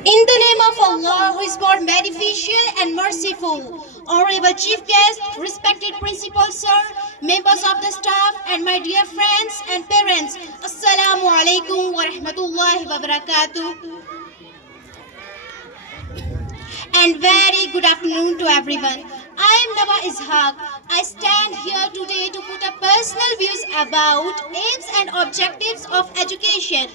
In the name of Allah, who is both beneficial and merciful, Honorable Chief Guest, respected Principal Sir, members of the staff, and my dear friends and parents, Assalamu alaikum wa rahmatullahi wa barakatuh. And very good afternoon to everyone. I am Nawa Ishaq. I stand here today to put up personal views about aims and objectives of education.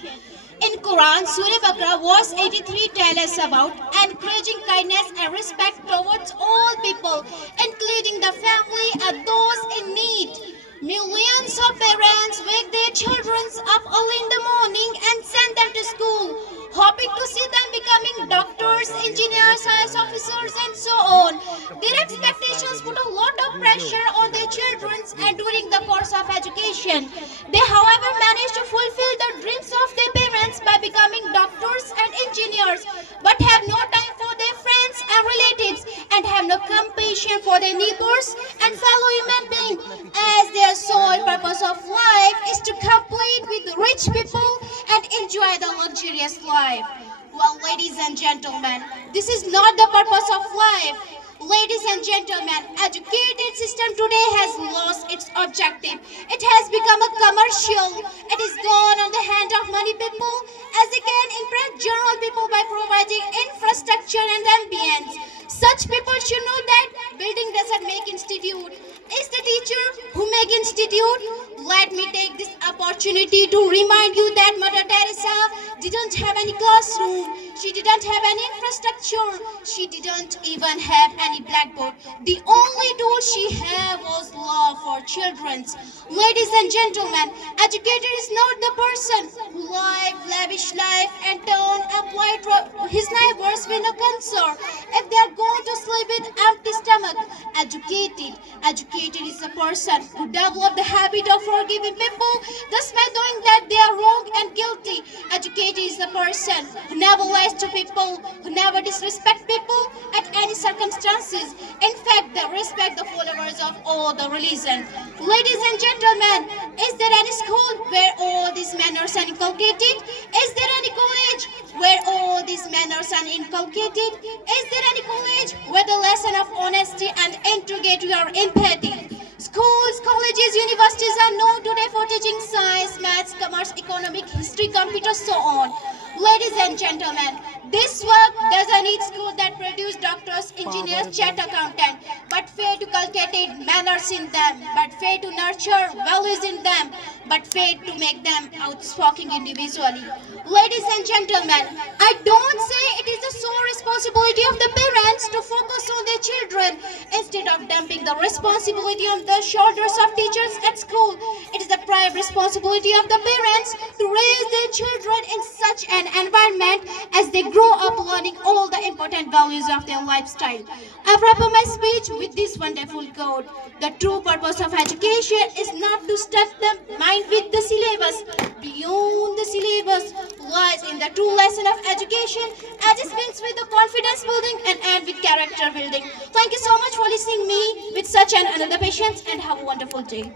In Quran, Surah Baqarah, verse 83 tells us about encouraging kindness and respect towards all people, including the family and those in need. Millions of parents wake their children up early in the morning and send them to school, hoping to see them becoming doctors, engineers, IAS officers, and so on. Their expectations put a lot of pressure on their children and during the course of education. They, however, manage to fulfill the dreams of their parents by becoming doctors and engineers, but have no time for their friends and relatives and have no compassion for their neighbors and fellow human beings, as their sole purpose of life is to compete with rich people and enjoy the luxurious life. Well, ladies and gentlemen, this is not the purpose of life. Ladies and gentlemen, educated system today has lost its objective. It has become a commercial. It is gone on the hand of many people as they can impress general people by providing infrastructure and ambience. Such people should know that building doesn't make institute. It's the teacher who make institute. Let me take this opportunity to remind you that Mother Teresa didn't have any classroom. She didn't have any infrastructure. She didn't even have any blackboard. The only tool she had was love for children. Ladies and gentlemen, educator is not the person who live lavish life and turn up white his neighbors with no concern if they are going to sleep with empty stomach. Educated is a person who develop the habit of forgiving people despite knowing that they are wrong and guilty. Educated is a person who never lies to people, who never disrespect people at any circumstances. In fact, they respect the followers of all the religion. Ladies and gentlemen, is there any school where all these manners are inculcated? Is there any college where all these manners are inculcated? Is there any college where the lesson of honesty and integrity are empathy? Schools, colleges, universities are known today for teaching science, maths, commerce, economic, history, computer, so on. Ladies and gentlemen, this work doesn't need school that produce doctors, engineers, chartered accountant, but fail to cultivate manners in them, but fail to nurture values in them, but fail to make them outspoken individually. Ladies and gentlemen, I don't say it is the sole responsibility of the parents to focus on their children instead of dumping the responsibility on the shoulders of teachers at school. It is the prime responsibility of the parents to raise their children in such an environment as they grow up learning all the important values of their lifestyle. I wrap up my speech with this wonderful quote. The true purpose of education is not to stuff the mind with the syllabus. Beyond the syllabus lies in the true lesson of education, as it begins with the confidence building and end with character building. Thank you so much for listening me with such an another patience, and have a wonderful day.